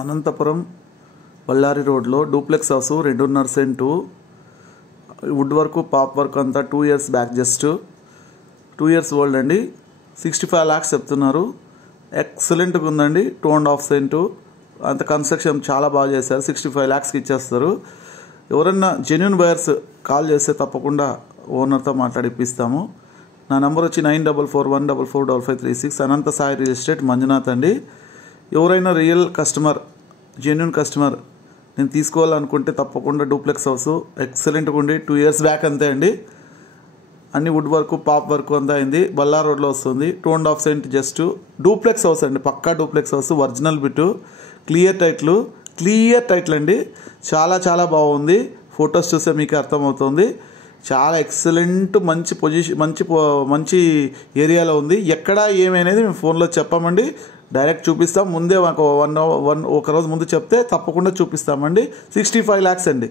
అనంతపురం బళ్ళారి రోడ్లో duplex house 2.5 cent wood work pop work అంతా 2 years back, just 2 years old అండి. 65 lakhs చెప్తున్నారు. ఎక్సలెంట్గా ఉందండి. 2.5 సెంటు అంత కన్స్ట్రక్షన్ చాలా బాగా చేశారు. 65 lakhsకి ఇచ్చేస్తారు. ఎవరన్నా జెన్యూన్ బయర్స్ కాల్ చేస్తే తప్పకుండా ఓనర్తో మాట్లాడిపిస్తాము. నా నెంబర్ వచ్చి 9441445536. అనంత సాయి రియల్ ఎస్టేట్, మంజునాథ్ అండి. ఎవరైనా రియల్ కస్టమర్, జెన్యూన్ కస్టమర్ నేను తీసుకోవాలనుకుంటే తప్పకుండా డూప్లెక్స్ హౌస్ ఎక్సలెంట్గా ఉండి 2 ఇయర్స్ బ్యాక్ అంతే అండి. అన్ని వుడ్ వర్క్ పాప్ వర్క్ అంతా అయింది. బళ్ళారి రోడ్లో వస్తుంది. 2.5 సెంట్ జస్ట్ డూప్లెక్స్ హౌస్ అండి. పక్కా duplex house, original bit, clear title అండి. చాలా చాలా బాగుంది. ఫొటోస్ చూస్తే మీకు అర్థమవుతుంది. చాలా ఎక్సలెంట్, మంచి పొజిషన్, మంచి ఏరియాలో ఉంది. ఎక్కడ ఏమనేది మేము ఫోన్లో చెప్పామండి, డైరెక్ట్ చూపిస్తాం. ముందే ఒక రోజు ముందు చెప్తే తప్పకుండా చూపిస్తామండి. 65 lakhs అండి.